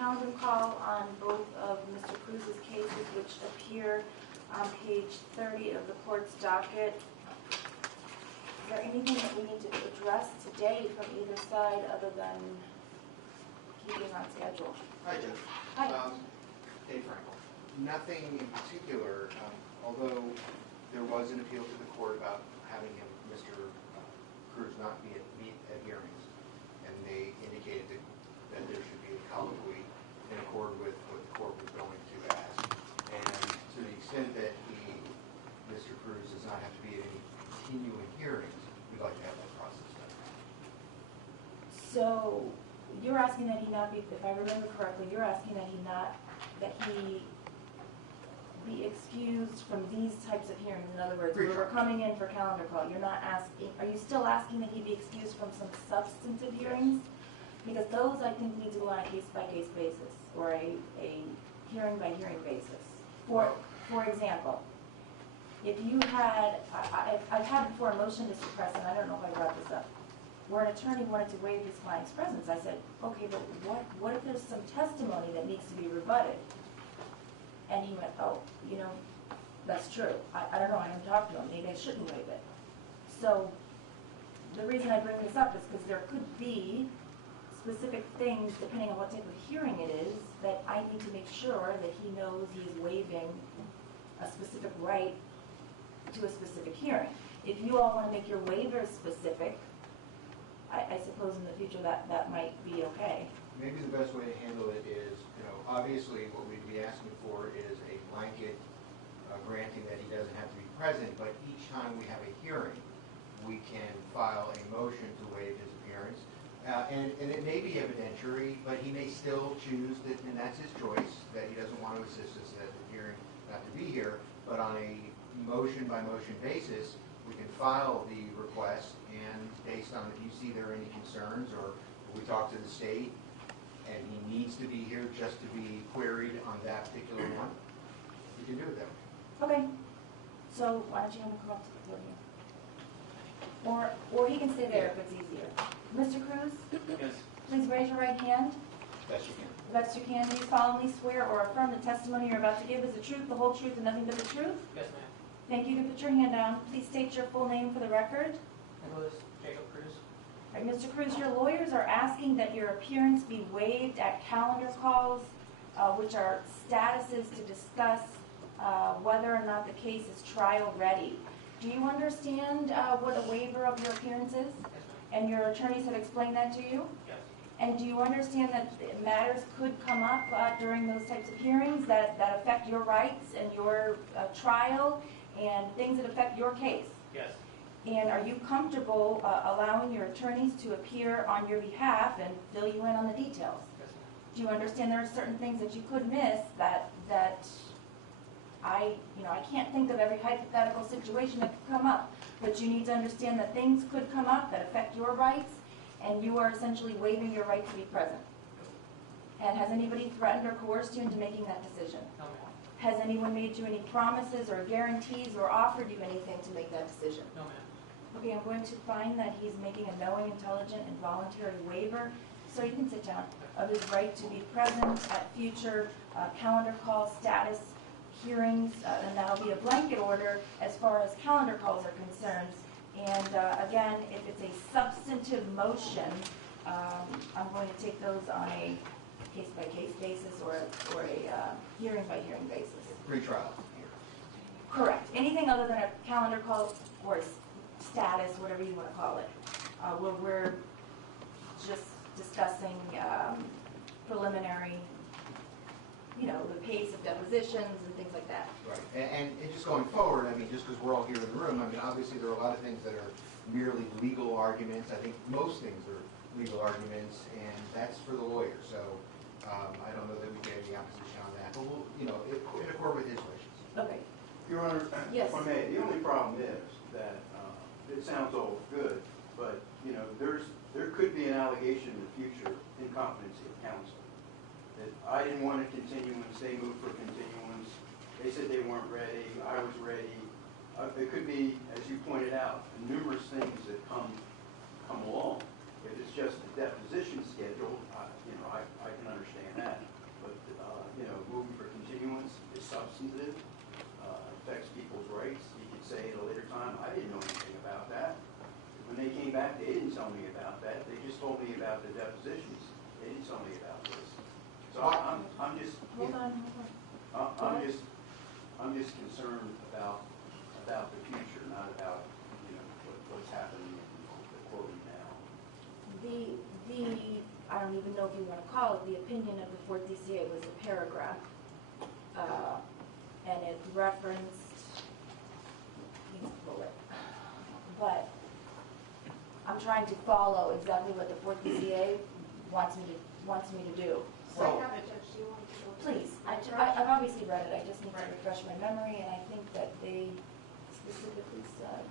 calendar call on both of Mr. Cruz's cases, which appear on page 30 of the court's docket. Is there anything that we need to address today from either side other than keeping on schedule? Hi, Jeff. Hi. Dave Frankel. Nothing in particular, although there was an appeal to the court about having him, Mr. Cruz, not meet at hearings, and they indicated that there should be a colloquy in accord with what the court was going to ask. And to the extent that Mr. Cruz does not have to be at any continuing hearings, we'd like to have that process done. So you're asking that he not be, if I remember correctly, you're asking that he be excused from these types of hearings. In other words, we're coming in for calendar call. You're not asking, are you still asking that he be excused from some substantive hearings? Because those, I think, need to go on a case-by-case basis or a hearing-by-hearing basis. For example, if you had, I've had before a motion to suppress, and I don't know if I brought this up, where an attorney wanted to waive his client's presence. I said, okay, but what if there's some testimony that needs to be rebutted? And he went, oh, you know, that's true. I don't know, I haven't talked to him. Maybe I shouldn't waive it. So the reason I bring this up is because there could be specific things, depending on what type of hearing it is, that I need to make sure that he knows he is waiving a specific right to a specific hearing. If you all want to make your waivers specific, I suppose in the future that might be okay. Maybe the best way to handle it is, obviously what we'd be asking for is a blanket granting that he doesn't have to be present, but each time we have a hearing, we can file a motion to waive his appearance. And it may be evidentiary, but he may still choose, and that's his choice, that he doesn't want to assist us at the hearing, not to be here, but on a motion-by-motion basis, we can file the request, and based on if you see there are any concerns, or we talk to the state, and he needs to be here just to be queried on that particular one, we can do it that way. Okay. So why don't you have him come up to the podium? Or he can stay there if it's easier. Mr. Cruz? Yes. Please raise your right hand. Best you can. Best you can. Do you solemnly swear or affirm the testimony you're about to give is the truth, the whole truth, and nothing but the truth? Yes, ma'am. Thank you. You can put your hand down. Please state your full name for the record. Nikolas Cruz. All right, Mr. Cruz, your lawyers are asking that your appearance be waived at calendar calls, which are statuses to discuss whether or not the case is trial ready. Do you understand what a waiver of your appearance is? Yes, ma'am. And your attorneys have explained that to you? Yes. And do you understand that matters could come up during those types of hearings that affect your rights and your trial and things that affect your case? Yes. And are you comfortable allowing your attorneys to appear on your behalf and fill you in on the details? Yes, ma'am. Do you understand there are certain things that you could miss that I can't think of every hypothetical situation that could come up, but you need to understand that things could come up that affect your rights, and you are essentially waiving your right to be present. And has anybody threatened or coerced you into making that decision? No, ma'am. Has anyone made you any promises or guarantees or offered you anything to make that decision? No, ma'am. Okay, I'm going to find that he's making a knowing, intelligent, and voluntary waiver, so you can sit down, of his right to be present at future calendar call status hearings, and that'll be a blanket order as far as calendar calls are concerned. And again, if it's a substantive motion, I'm going to take those on a case-by-case basis or a hearing-by-hearing basis. Pre-trial here. Correct. Anything other than a calendar call or status, whatever you want to call it, where we're just discussing preliminary, the pace of depositions and things like that. Right. And just going forward, just because we're all here in the room, obviously there are a lot of things that are merely legal arguments. I think most things are legal arguments, and that's for the lawyer. So I don't know that we get any opposition on that, but we'll, in accord with his wishes. Okay. Your Honor, Yes. if I may, the only problem is that it sounds all good, but there could be an allegation in the future incompetency of counsel. That I didn't want a continuance, they moved for continuance, they said they weren't ready, I was ready. There could be, as you pointed out, numerous things that come along. If it's just a deposition schedule, I can understand that. moving for continuance is substantive, affects people's rights. You could say at a later time, I didn't know anything about that. When they came back, they didn't tell me about that. They just told me about the depositions. They didn't tell me about this. So I'm just, Hold on. I'm just concerned about the future, not about, what's happening in the courtroom now. I don't even know if you want to call it, the opinion of the 4th DCA was a paragraph. And it referenced, let me pull it, but I'm trying to follow exactly what the 4th DCA wants me to do. So, So, please, I've obviously read it, I just need to refresh my memory, and I think that they specifically said,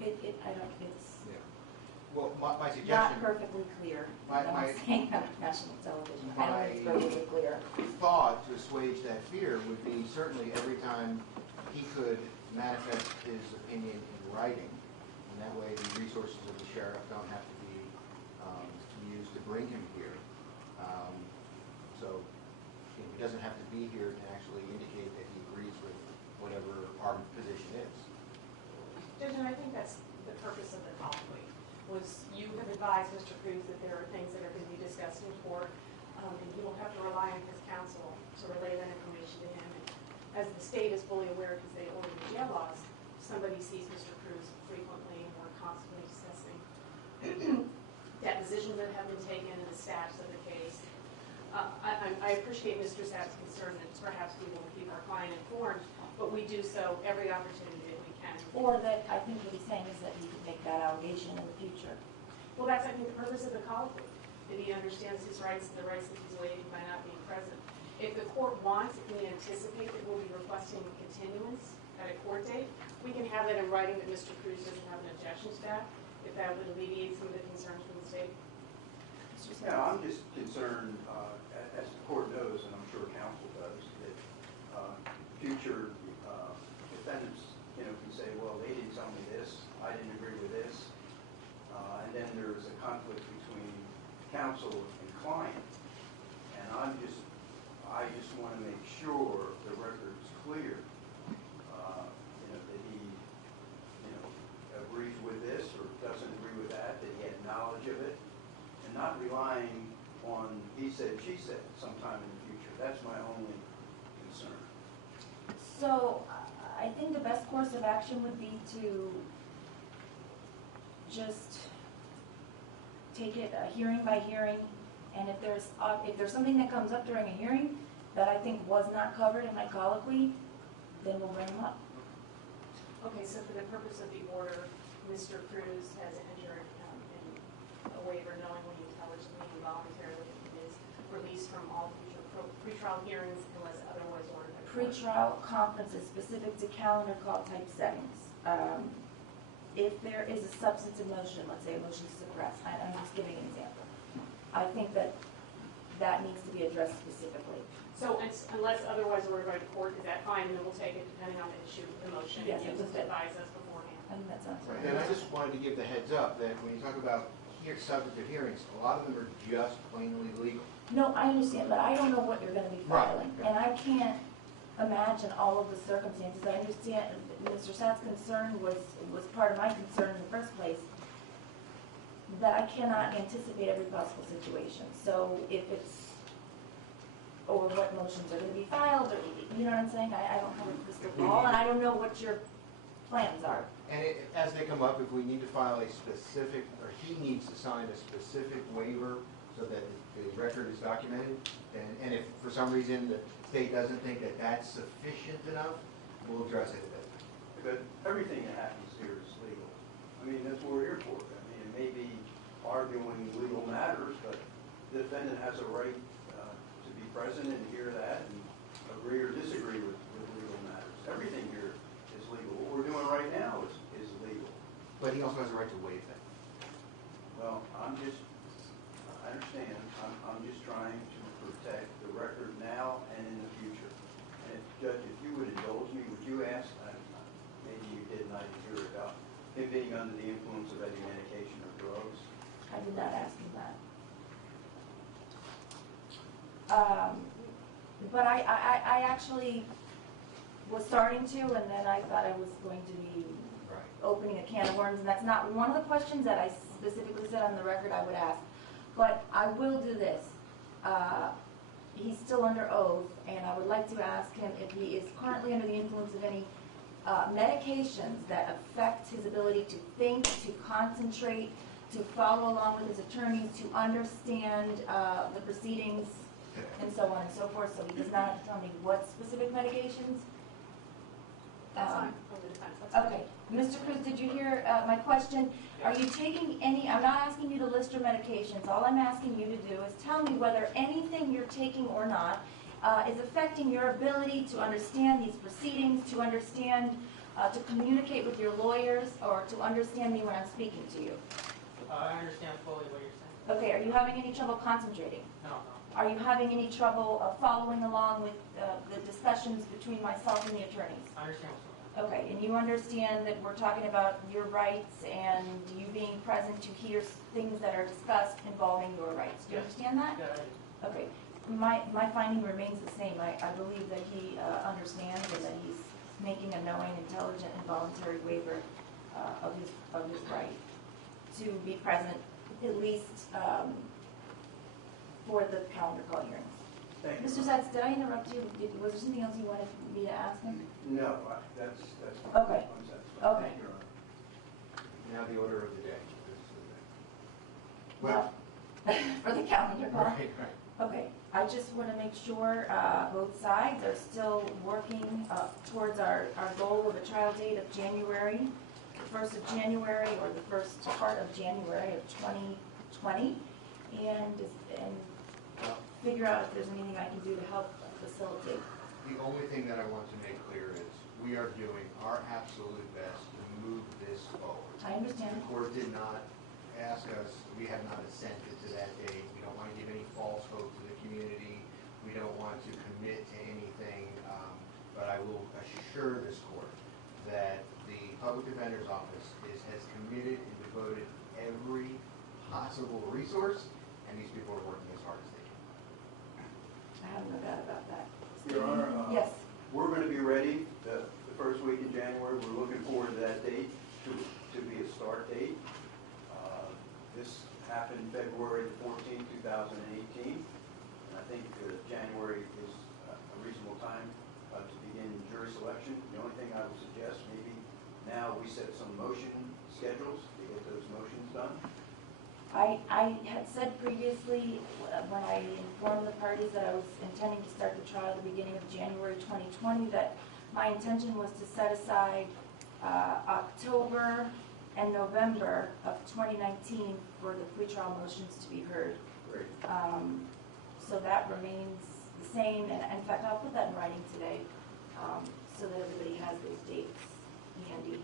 it's Well, my not suggestion, perfectly clear. My- I'm my- saying on national television, I don't think it's perfectly clear. thought to assuage that fear would be certainly every time he could manifest his opinion in writing, and that way the resources of the sheriff don't have to be used to bring him here. So he doesn't have to be here to actually indicate that he agrees with whatever our position is. Judge, and I think that's the purpose of the colloquy, was you have advised Mr. Cruz that there are things that are going to be discussed in court, and he will have to rely on his counsel to relay that information to him. And as the state is fully aware, because they order the jail laws, somebody sees Mr. Cruz frequently, and we're constantly discussing depositions that have been taken and the status of the case. I appreciate Mr. Sapp's concern that perhaps we will keep our client informed, but we do so every opportunity that we can. Or that, I think what he's saying is that he could make that allegation in the future. Well, that's, I think, the purpose of the colloquy, that he understands his rights, the rights that he's waiving by not being present. If the court wants, if we anticipate that we'll be requesting continuance at a court date, we can have that in writing that Mr. Cruz doesn't have an objection to that, if that would alleviate some of the concerns from the state. Yeah, I'm just concerned, as the court knows, and I'm sure counsel does, that future defendants, can say, well, they didn't tell me this, I didn't agree with this, and then there's a conflict between counsel and client, and I just want to make sure the record's clear, that he, agrees with this or doesn't agree with that, that he had knowledge of it, and not relying on he said, she said sometime in the future. That's my only concern. So, I think the best course of action would be to just take it hearing by hearing, and if there's something that comes up during a hearing that I think was not covered in my colloquy, then we'll bring them up. Okay, so for the purpose of the order, Mr. Cruz has entered in a waiver knowingly, intelligently, and voluntarily is released from all future pretrial hearings unless otherwise ordered by court. Pretrial conferences specific to calendar call type settings. If there is a substantive motion, let's say a motion to suppress, I'm just giving an example. I think that needs to be addressed specifically. So unless otherwise ordered by the court, is that fine? Then we'll take it depending on the issue of the motion. Yes, and you it was just advise us beforehand. I think that sounds Right, right. and I just wanted to give the heads up that when you talk about substantive hearings, a lot of them are just plainly legal. No, I understand, but I don't know what you're going to be filing, Right. and I can't imagine all of the circumstances. I understand Mr. Satt's concern was part of my concern in the first place, that I cannot anticipate every possible situation. So if it's, or what motions are going to be filed, or, you know what I'm saying? I don't have a crystal ball, and I don't know what your plans are. And as they come up, if we need to file a specific, or he needs to sign a specific waiver so that the record is documented, and if for some reason the state doesn't think that that's sufficient enough, we'll address it a bit. But everything that happens here is legal. I mean, that's what we're here for. I mean, it may be arguing legal matters, but the defendant has a right to be present and hear that and agree or disagree with legal matters. Everything here is legal. What we're doing right now is legal. But he also has a right to waive that. Well, I understand, I'm just trying to protect the record now and in the future. And if, Judge, if you would indulge me, would you ask, maybe you did, and I didn't hear about him being under the influence of any medication or drugs? I did not ask him that. But I actually was starting to, and then I thought I was going to be Right. opening a can of worms, and that's not one of the questions that I specifically said on the record I would ask. But I will do this. He's still under oath, and I would like to ask him if he is currently under the influence of any medications that affect his ability to think, to concentrate, to follow along with his attorneys, to understand the proceedings, and so on and so forth. So he does not have to tell me what specific medications. That's fine, for the defense, that's fine. Okay. Mr. Cruz, did you hear my question? Are you taking any, I'm not asking you to list your medications. All I'm asking you to do is tell me whether anything you're taking or not is affecting your ability to understand these proceedings, to understand, to communicate with your lawyers, or to understand me when I'm speaking to you. I understand fully what you're saying. Okay, are you having any trouble concentrating? No. Are you having any trouble following along with the discussions between myself and the attorneys? I understand what's going on. Okay, and you understand that we're talking about your rights and you being present to hear things that are discussed involving your rights. Do you Yes. understand that? Yeah, I do. Okay, my finding remains the same. I believe that he understands and that he's making a knowing, intelligent, and voluntary waiver of his right to be present, at least for the calendar call hearings. Thank you. Mr. Sachs, did I interrupt you? Was there something else you wanted me to ask him? No, that's fine. Okay. I'm satisfied. Okay. Thank you, Your Honor. Now the order of the day. Well, for the calendar call? Right, right. Okay, I just want to make sure both sides are still working towards our goal of a trial date of January, the 1st of January, or the first part of January of 2020, and figure out if there's anything I can do to help facilitate. The only thing that I want to make clear is we are doing our absolute best to move this forward. I understand. The court did not ask us, we have not assented to that date. We don't want to give any false hope to the community. We don't want to commit to anything, but I will assure this court that the Public Defender's Office has committed and devoted every possible resource, and these people are working as hard as they can. I have no doubt about that. Your Honor, Yes. we're going to be ready the first week in January. We're looking forward to that date to be a start date. This happened February 14, 2018. And I think January is a reasonable time to begin jury selection. The only thing I would suggest, maybe now we set some motion schedules to get those motions done. I had said previously, when I informed the parties that I was intending to start the trial at the beginning of January 2020, that my intention was to set aside October and November of 2019 for the pretrial motions to be heard. Great. So that remains the same, and in fact, I'll put that in writing today, so that everybody has those dates handy.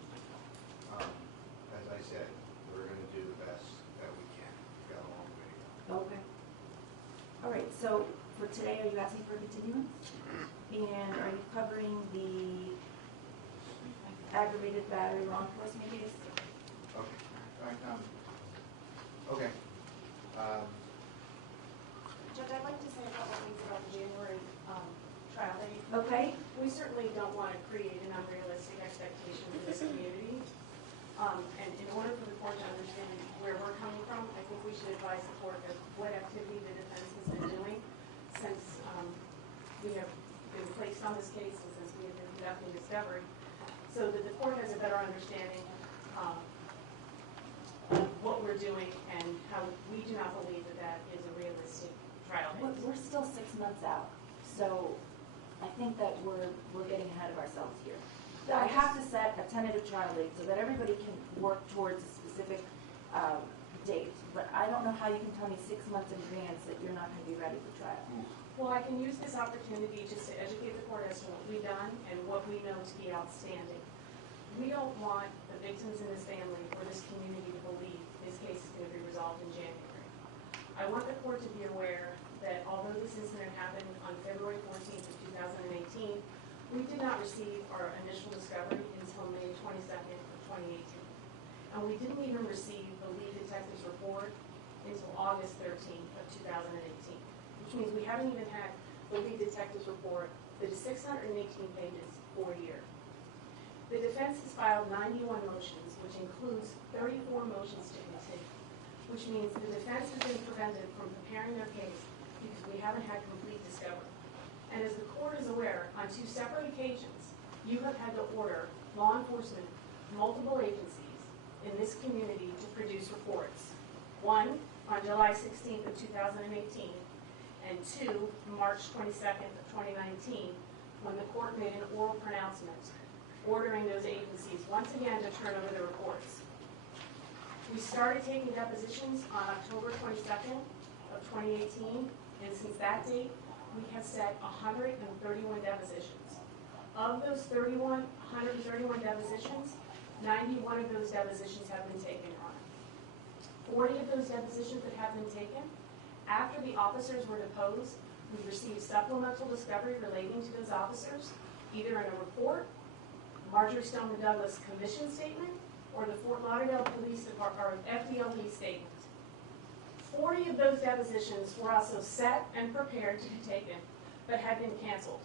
As I said, we're going to do the best that we can. We've got a long way to go. Okay. All right, so for today, are you asking for a continuance? And are you covering the aggravated battery law enforcement case? Okay. All right. Okay. Judge, I'd like to say a couple things about the January trial date. Okay. We certainly don't want to create an unrealistic expectation for this community. And in order for the court to understand where we're coming from, I think we should advise the court of what activity the defense has been doing since we have been placed on this case and since we have been conducting discovery, so that the court has a better understanding of what we're doing and how we do not believe that that is a realistic trial date. We're still 6 months out, so I think that we're getting ahead of ourselves here. I have to set a tentative trial date so that everybody can work towards a specific date, but I don't know how you can tell me 6 months in advance that you're not going to be ready for trial. Well, I can use this opportunity just to educate the court as to what we've done and what we know to be outstanding. We don't want the victims in this family or this community to believe that this case is going to be resolved in January. I want the court to be aware that although this incident happened on February 14th of 2018, we did not receive our initial discovery until May 22nd of 2018. And we didn't even receive the lead detective's report until August 13th of 2018, which means we haven't even had the lead detective's report that is 618 pages for a year. The defense has filed 91 motions, which includes 34 motions to continue, which means the defense has been prevented from preparing their case because we haven't had complete discovery. And as the court is aware, on 2 separate occasions, you have had to order law enforcement, multiple agencies in this community to produce reports. 1 on July 16th of 2018, and 2 March 22nd of 2019, when the court made an oral pronouncement ordering those agencies once again to turn over their reports. We started taking depositions on October 22nd of 2018, and since that date, we have set 131 depositions. Of those 131 depositions, 91 of those depositions have been taken on. 40 of those depositions that have been taken, after the officers were deposed, we received supplemental discovery relating to those officers, either in a report, Marjorie Stoneman Douglas commission statement, or the Fort Lauderdale Police Department, or FDLE statement. 40 of those depositions were also set and prepared to be taken, but had been canceled.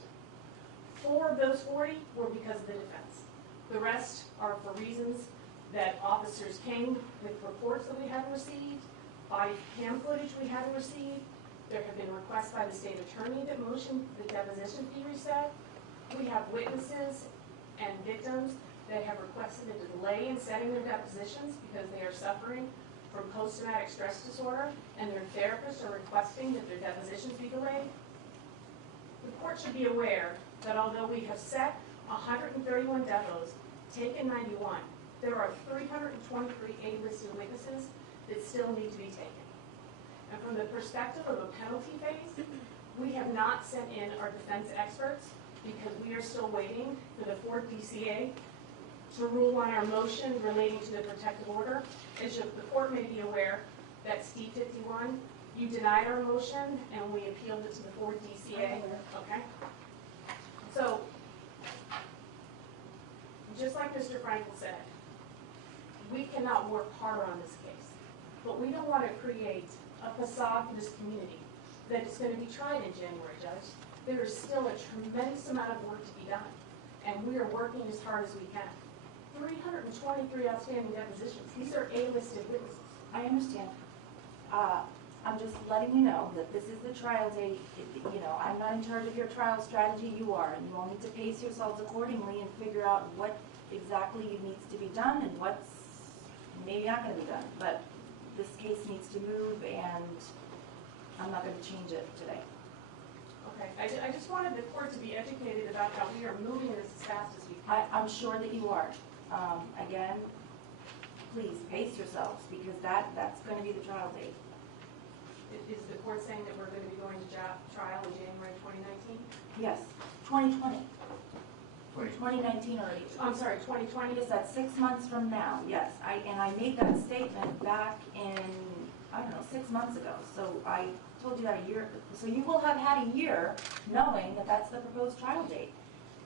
4 of those 40 were because of the defense. The rest are for reasons that officers came with reports that we hadn't received, body cam footage we hadn't received. There have been requests by the state attorney that motion the deposition be reset. We have witnesses and victims that have requested a delay in setting their depositions because they are suffering from post-traumatic stress disorder, and their therapists are requesting that their depositions be delayed. The court should be aware that although we have set 131 depots, taken 91, there are 323 A-listed witnesses that still need to be taken. And from the perspective of a penalty phase, we have not sent in our defense experts because we are still waiting for the Ford DCA to rule on our motion relating to the protective order. As the court may be aware, that's D51. You denied our motion and we appealed it to the Ford DCA. Okay? So, just like Mr. Frankel said, we cannot work harder on this case, but we don't want to create a facade for this community that it's going to be tried in January, Judge. There is still a tremendous amount of work to be done, and we are working as hard as we can. 323 outstanding depositions. These are A-listed witnesses. I understand. I'm just letting you know that this is the trial date. You know, I'm not in charge of your trial strategy. You are, and you all need to pace yourselves accordingly and figure out what exactly needs to be done and what's maybe not going to be done. But this case needs to move, and I'm not going to change it today. Okay. I just wanted the court to be educated about how we are moving this as fast as we can. I'm sure that you are. Again, please pace yourselves because that's going to be the trial date. Is the court saying that we're going to be going to trial in January 2019? Yes, 2020. 2019 already. I'm sorry, 2020? Yes, that's 6 months from now, yes. I made that statement back in, I don't know, 6 months ago. So I told you that a year, so you will have had a year knowing that that's the proposed trial date.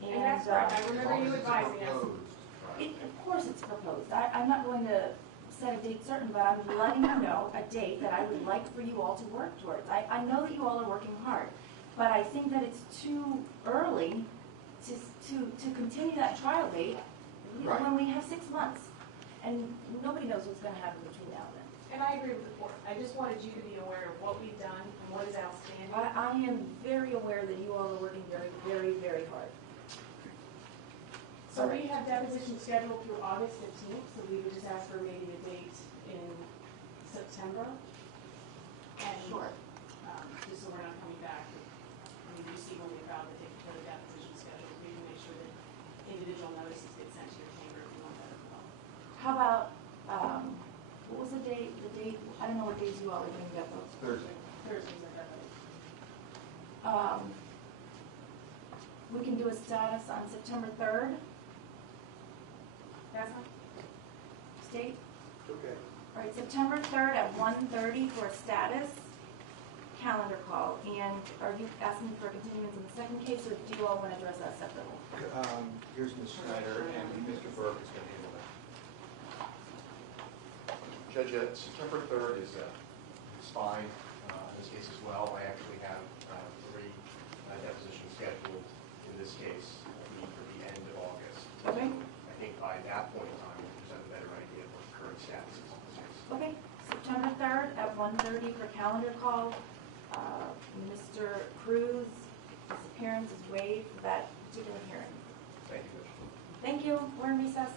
And that's right, I remember you advising us. Of course it's proposed. I'm not going to set a date certain, but I'm letting you know a date that I would like for you all to work towards. I know that you all are working hard, but I think that it's too early to continue that trial date when we have 6 months. And nobody knows what's going to happen between now and then. And I agree with the court. I just wanted you to be aware of what we've done and what is outstanding. I am very aware that you all are working very, very, very hard. So we have depositions scheduled through August 15th, so we would just ask for maybe a date in September. And Sure. Just so we're not coming back. You see when we filed the deposition schedule, we can make sure that individual notices get sent to your chamber if you want that as well. How about, what was the date, I don't know what days you all are doing depots. Thursday. Thursdays are definitely. We can do a status on September 3rd, That's fine. state. Okay. All right, September 3rd at 1:30 for a status calendar call. And are you asking for a continuance in the second case, or do you all want to address that separately? Here's Ms. Schneider, and Mr. Burke is going to handle that. Judge, September 3rd is fine in this case as well. I actually have 3 depositions scheduled in this case for the end of August. Okay. I think by that point in time, we'll just have a better idea of what the current status is on this case. Okay, September 3rd at 1:30 for calendar call. Mr. Cruz, his appearance is waived for that particular hearing. Thank you, Judge. Thank you. We're in recess.